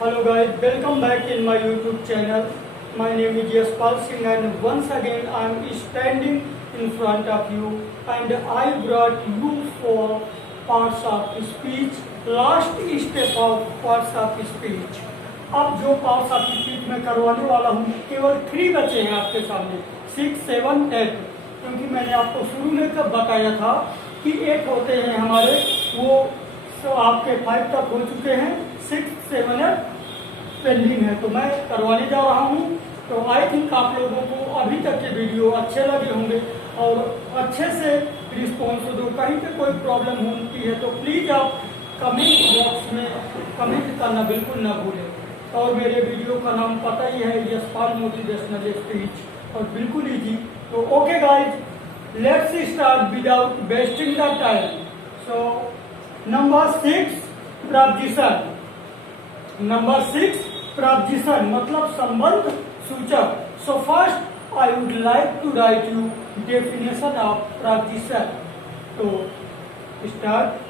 Hello guys, welcome back in my YouTube channel. My name is Yaspal Singh and once again I am standing in front of you and I brought you for parts of speech, last step of parts of speech. अब जो parts of speech में करवाने वाला हूँ केवल 3 बचे हैं आपके सामने, 6, 7, 8, क्योंकि मैंने आपको शुरू में कब बताया था कि 8 होते हैं हमारे, वो तो आपके 5 तक हो चुके हैं, 6, 7, 8 पेंडिंग है, तो मैं करवाने जा रहा हूँ। तो आई थिंक आप लोगों को अभी तक के वीडियो अच्छे लगे होंगे और अच्छे से रिस्पॉन्स दो। कहीं पे कोई प्रॉब्लम होती है तो प्लीज़ आप कमेंट बॉक्स में कमेंट करना बिल्कुल ना भूलें। और मेरे वीडियो का नाम पता ही है, यशपाल मोटिवेशनल स्पीच, और बिल्कुल ईजी। तो okay guys, let's start without wasting the time. So number 6 preposition. Number 6 preposition मतलब संबंध सूचक। So first I would like to write you definition of preposition. तो start.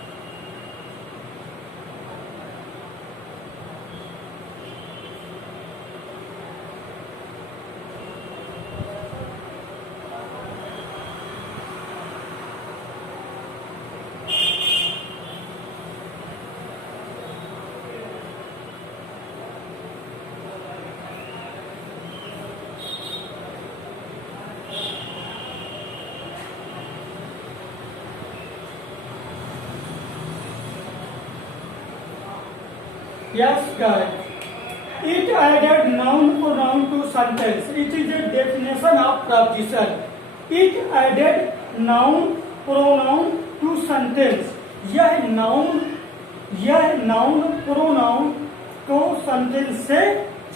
Yes, guys. It added noun pronoun to sentence. It is a definition of preposition. It added noun pronoun to sentence. यह noun pronoun को sentence से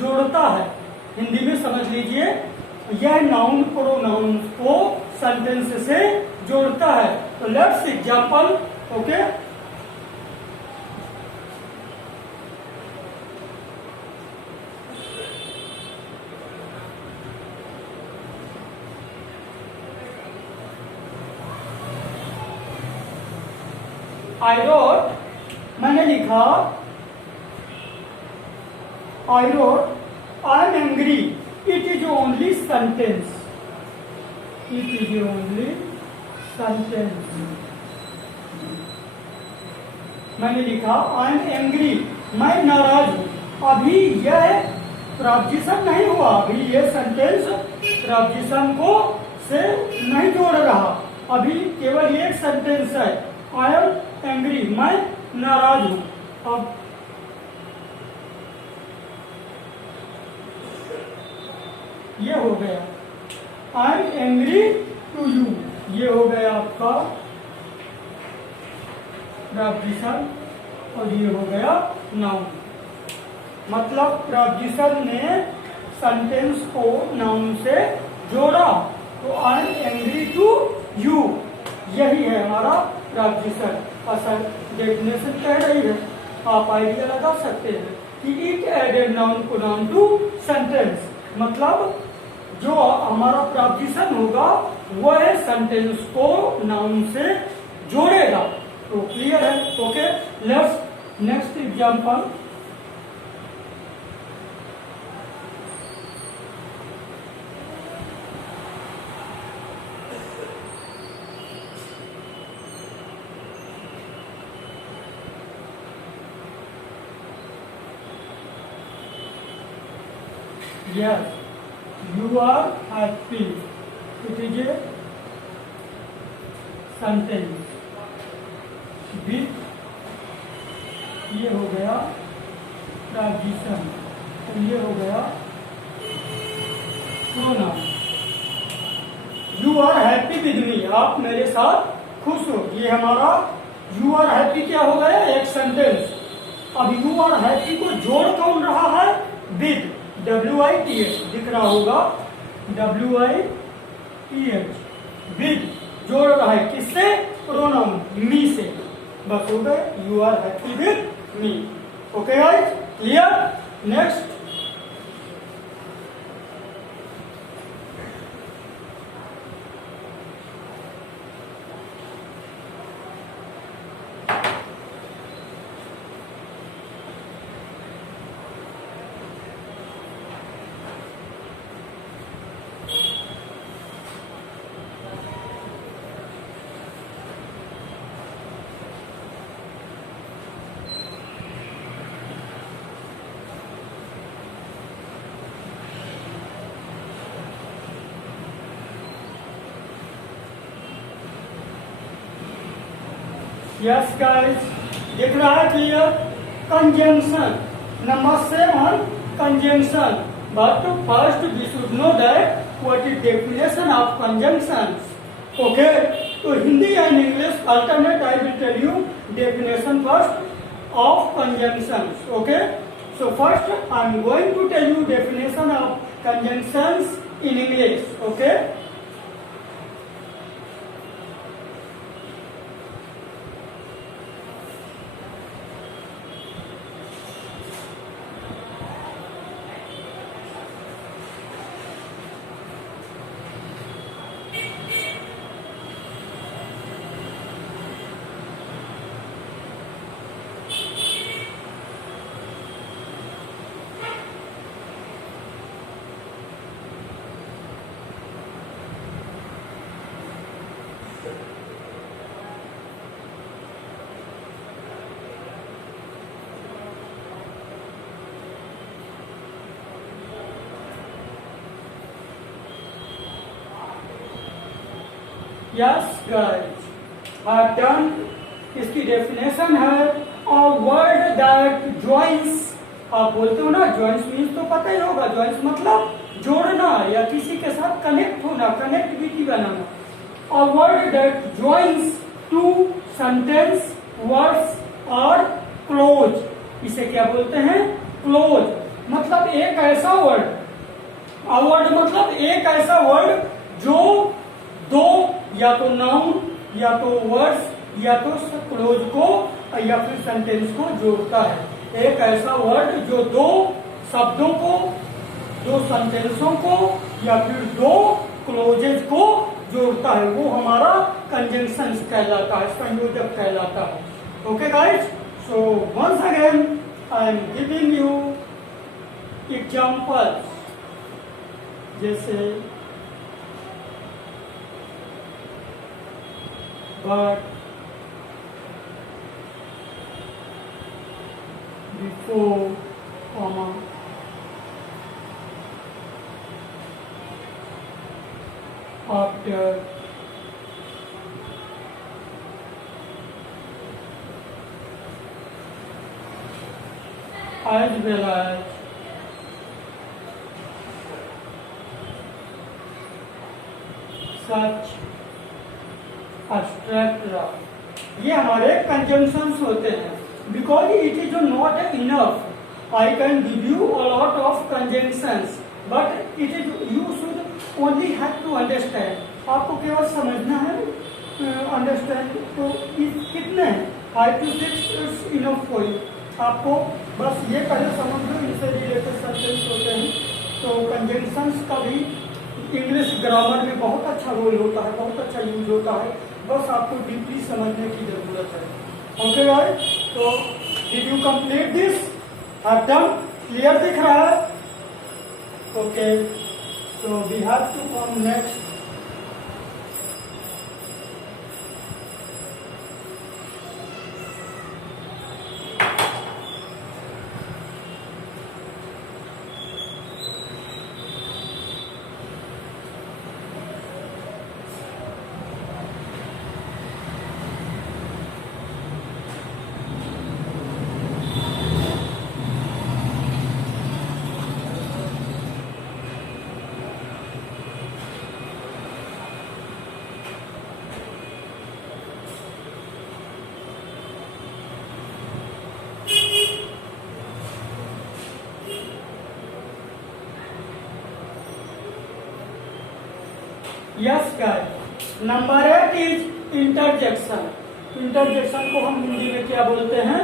जोड़ता है। हिंदी में समझ लीजिए, यह नाउन प्रोनाउन को सेंटेंस से जोड़ता है। तो let's example. Okay, I wrote, मैंने लिखा, I wrote, I am angry. It is only sentence. It is only sentence. मैंने लिखा I am angry. मैं नाराज हूँ। अभी यह प्रपोजिशन नहीं हुआ, अभी यह सेंटेंस प्रपोजिशन को से नहीं जोड़ रहा, अभी केवल एक सेंटेंस है, I am एंग्री, मैं नाराज हूं। अब ये हो गया I am angry to you, ये हो गया आपका प्रपोजिशन और ये हो गया नाउन। मतलब प्रपोजिशन ने सेंटेंस को नाउन से जोड़ा, तो I am angry to you, यही है हमारा प्रपोजिशन। असल डेफिनेशन कह रही है, आप आइडिया लगा सकते हैं कि it added noun pronoun to sentence, मतलब जो हमारा प्रपोजिशन होगा वह सेंटेंस को नाउन से जोड़ेगा। तो क्लियर है? Okay, let's next example. Yes, you are happy. It is a sentence. With ये हो गया प्रपोजिशन और ये हो गया pronoun. You are happy with me. आप मेरे साथ खुश हो, ये हमारा you are happy क्या हो गया? एक सेंटेंस। अब you are happy को जोड़ कौन रहा है? with, WITH दिख रहा होगा, WITH, विद जोड़ रहा है किससे? प्रोनाउन मी से। बस हो गए, you are happy with me. Okay guys, clear? Next, yes guys, दिख रहा है clear? Conjunction, number 7, conjunction. But first we should know that what is definition of conjunctions. Okay, तो Hindi and English alternate I will tell you definition first of conjunctions. Okay, so first I am going to tell you definition of conjunctions in English. Okay. Yes guys, I have done. इसकी definition है अ word that joins. आप बोलते हो ना joins means तो पता ही होगा. Joins मतलब जोड़ना या किसी के साथ कनेक्ट होना, कनेक्टिविटी बनाना. A word that joins two sentence, words और क्लोज. इसे क्या बोलते हैं? क्लोज. मतलब एक ऐसा वर्ड, अ वर्ड मतलब एक ऐसा वर्ड जो दो या तो नाउन या तो वर्ड्स या तो क्लोज को या फिर सेंटेंस को जोड़ता है. एक ऐसा वर्ड जो दो शब्दों को, दो सेंटेंसों को या फिर दो क्लोजेज को जोड़ता है, वो हमारा कंजंक्शन कहलाता है, संयोजक कहलाता है. Okay guys, so once again I am giving you examples. जैसे but, before, comma, after, as well as such, abstract. ये हमारे कंजंक्शंस होते हैं. Because it is not enough, I can give you a lot of conjunctions, but it is you should only have to understand. आपको केवल समझना है. Understand तो कितने हैं? 5 to 6 इनफ फॉर यू. आपको बस ये पहले समझ लो इनसे रिलेटेड सेंटेंस होते हैं. तो कंजंक्शंस का भी इंग्लिश ग्रामर में बहुत अच्छा रोल होता है, बहुत अच्छा यूज होता है. बस आपको डीपली समझने की जरूरत है. ओके गाइस, तो did you complete this? Have done? Clear दिख रहा है? Okay, so we have to come next. Yes guys, number 8 is interjection. Interjection को हम हिंदी में क्या बोलते हैं?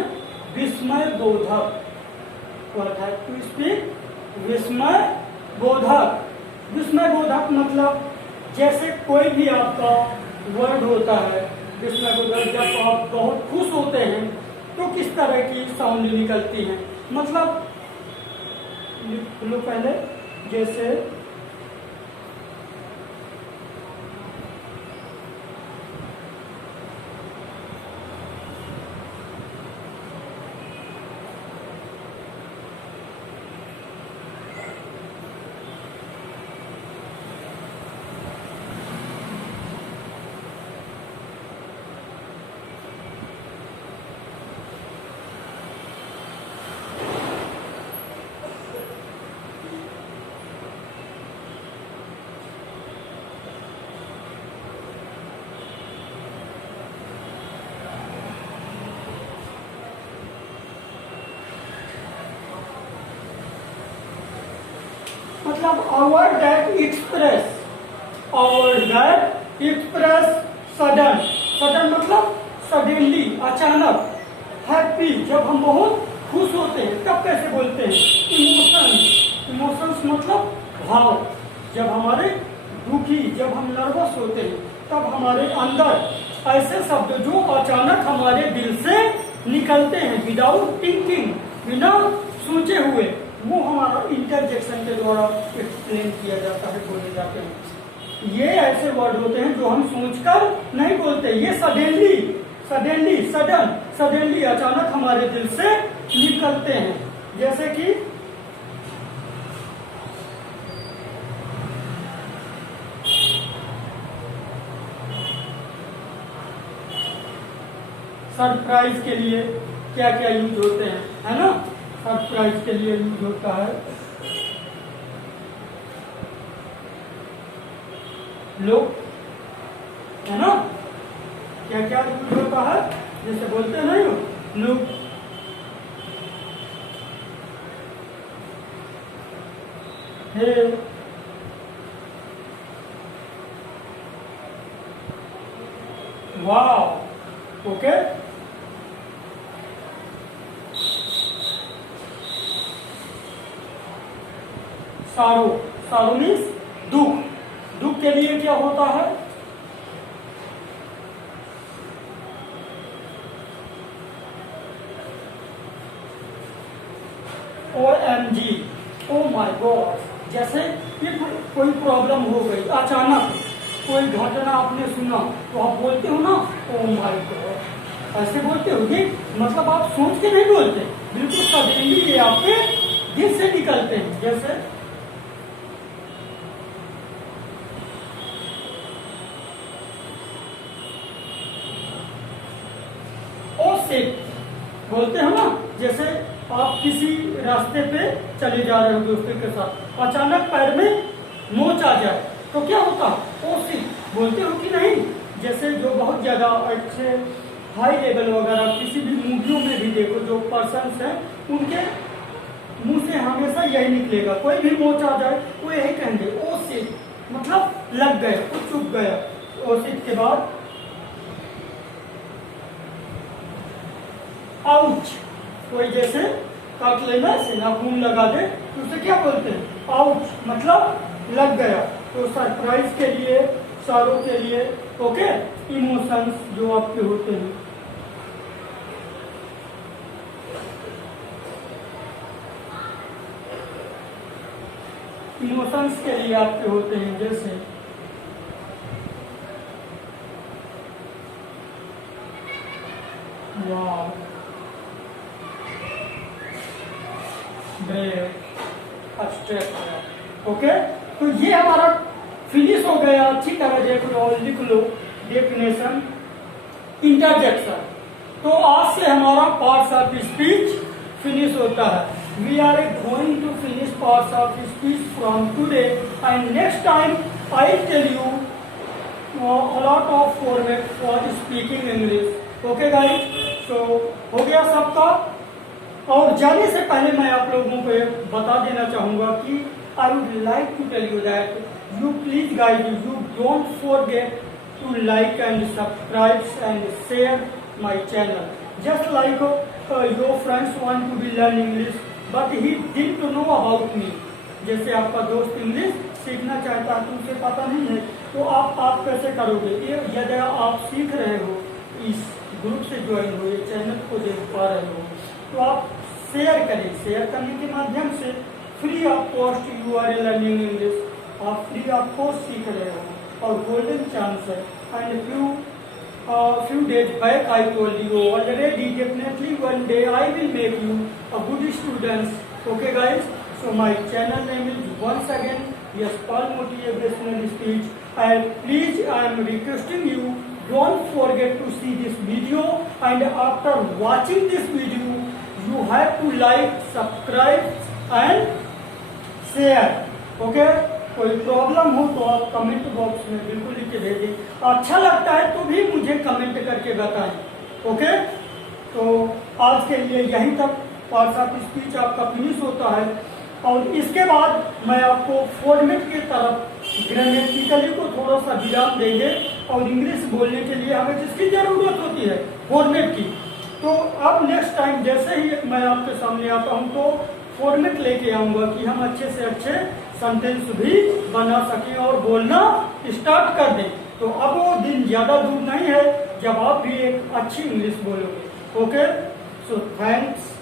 विस्मय बोधक. What have to speak? विस्मय बोधक. विस्मय बोधक मतलब जैसे कोई भी आपका वर्ड होता है, विस्मय बोधक, जब आप बहुत खुश होते हैं तो किस तरह की साउंड निकलती है. मतलब लो पहले, जैसे मतलब award that express, award that express sudden, sudden मतलब सडनली, अचानक। हैप्पी जब हम बहुत खुश होते हैं तब कैसे बोलते हैं? इमोशंस, इमोशंस मतलब भाव। जब हमारे दुखी, जब हम नर्वस होते हैं तब हमारे अंदर ऐसे शब्द जो अचानक हमारे दिल से निकलते हैं, विदाउट थिंकिंग, बिना सोचे हुए, वो हमारा इंटरजेक्शन के द्वारा एक्सप्लेन किया जाता है, बोले जाते हैं। ये ऐसे वर्ड होते हैं जो हम सोचकर नहीं बोलते, ये सडनली, सडनली, सडन, सडनली अचानक हमारे दिल से निकलते हैं। जैसे कि सरप्राइज के लिए क्या क्या यूज होते हैं, है ना? सरप्राइज के लिए यूज होता है लोग, है ना? क्या क्या यूज होता है? जैसे बोलते नहीं हो लोग, हे, वाव, ओके। सारो, सारो मीन्स दुख, दुख के लिए क्या होता है? OMG, oh my God. जैसे ये कोई प्रॉब्लम हो गई अचानक, कोई घटना आपने सुना तो आप बोलते हो ना ओ माय गॉड, ऐसे बोलते हो। ये मतलब आप सोच के नहीं बोलते, बिल्कुल सडनली ये आपके दिल से निकलते हैं। जैसे ओ शिट बोलते हो ना, जैसे आप किसी रास्ते पे चले जा रहे हो दोस्तों के साथ, अचानक पैर में मोच आ जाए तो क्या होता? ओ शिट बोलते हो कि नहीं? जैसे जो बहुत ज्यादा अच्छे हाई लेवल वगैरह किसी भी मूवियों में भी देखो, जो पर्सन्स हैं उनके मुंह से हमेशा यही निकलेगा, कोई भी मोच आ जाए वो यही कहेंगे ओ शिट, मतलब लग गए, कुछ चुप गया। ओ शिट के बाद आउच, कोई जैसे काट लेना से नाखून लगा दे तो उसे क्या बोलते हैं? आउच, मतलब लग गया। तो सरप्राइज के लिए, सारो के लिए, ओके, इमोशंस जो आपके होते हैं। इमोशंस के लिए आपके होते हैं जैसे वाव, एब्स्ट्रैक्ट, ओके। तो ये हमारा फिनिश हो गया। अच्छी तरह देख लो, लिख लो डेफिनेशन, इंटरजेक्शन। तो आज से हमारा पार्ट्स ऑफ स्पीच फिनिश होता है। We are going to finish parts of speech from today and next time I tell you a lot of format for speaking English. Okay guys, so हो गया सबका। और जाने से पहले मैं आप लोगों को बता देना चाहूंगा कि I would like to tell you that you please guys, you don't forget to like and subscribe and share my channel. Just like your friends want to be learn English but he didn't know about me. जैसे आपका दोस्त English सीखना चाहता है तो उसे पता नहीं है, तो आप कैसे करोगे? ये यदि आप सीख रहे हो, इस ग्रुप से ज्वाइन हो, ये चैनल को देख पा रहे हो, तो आप शेयर करें। शेयर करने के माध्यम से free of cost you are learning English, आप फ्री ऑफ कॉस्ट सीख रहे हो और गोल्डन चांस है। And few days back I told you already, definitely one day I will make you a good students. Okay guys, so my channel name is once again Yashpal Motivational Speech, and please I am requesting you, don't forget to see this video, and after watching this video you have to like, subscribe and share. Okay, कोई problem हो तो आप comment box में बिल्कुल लिख के भेजें। अच्छा लगता है तो भी मुझे कमेंट करके बताएं। ओके, तो आज के लिए यहीं तक पार्ट्स ऑफ स्पीच आपका फिनिश होता है। और इसके बाद मैं आपको फॉर्मेट की तरफ ग्रामेटिकली को थोड़ा सा विराम देंगे और इंग्लिश बोलने के लिए हमें जिसकी जरूरत होती है फॉर्मेट की। तो अब नेक्स्ट टाइम जैसे ही मैं आपके सामने आता हूं तो फॉर्मेट लेके आऊंगा कि हम अच्छे से अच्छे सेंटेंस भी बना सकें और बोलना स्टार्ट कर दें। तो अब वो दिन ज्यादा दूर नहीं है जब आप भी एक अच्छी इंग्लिश बोलोगे। Okay, so thanks.